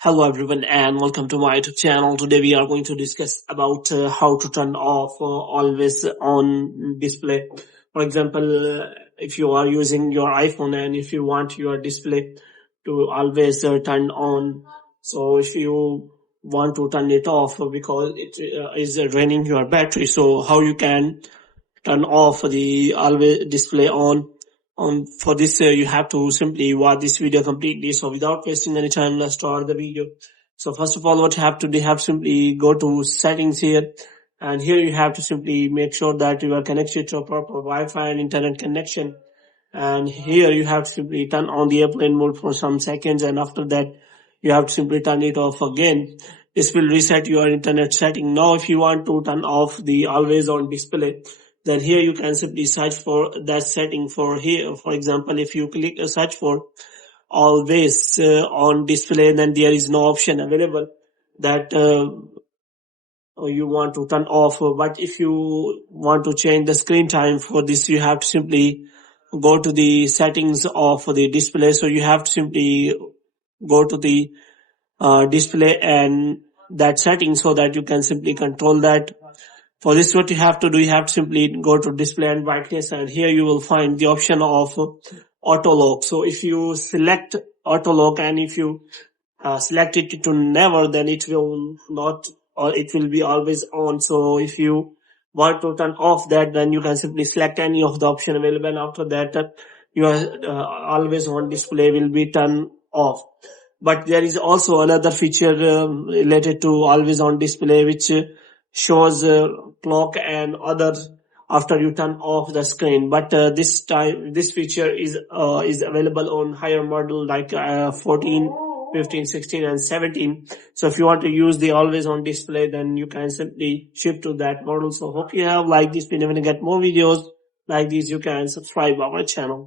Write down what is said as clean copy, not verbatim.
Hello everyone and welcome to my YouTube channel. Today we are going to discuss about how to turn off always on display. For example, if you are using your iPhone and if you want your display to always turn on, so if you want to turn it off because it is draining your battery, so how you can turn off the always display on for this you have to simply watch this video completely. So without wasting any time, let's start the video. So first of all, what you have to do, you have to simply go to settings here, and here you have to simply make sure that you are connected to a proper Wi-Fi and internet connection. And here you have to simply turn on the airplane mode for some seconds, and after that you have to simply turn it off again. This will reset your internet setting. Now if you want to turn off the always on display, then here you can simply search for that setting. For here, for example, if you click search for always on display, then there is no option available that you want to turn off. But if you want to change the screen time, for this you have to simply go to the settings of the display. So you have to simply go to the display and that setting so that you can simply control that. For this, what you have to do, you have to simply go to display and brightness, and here you will find the option of auto lock. So if you select auto lock and if you select it to never, then it will not, or it will be always on. So if you want to turn off that, then you can simply select any of the option available, and after that your always on display will be turned off. But there is also another feature related to always on display, which shows clock and other after you turn off the screen. But this feature is available on higher model like 14, 15, 16 and 17. So if you want to use the always on display, then you can simply shift to that model. So hope you have liked this video. When you get more videos like these, you can subscribe our channel.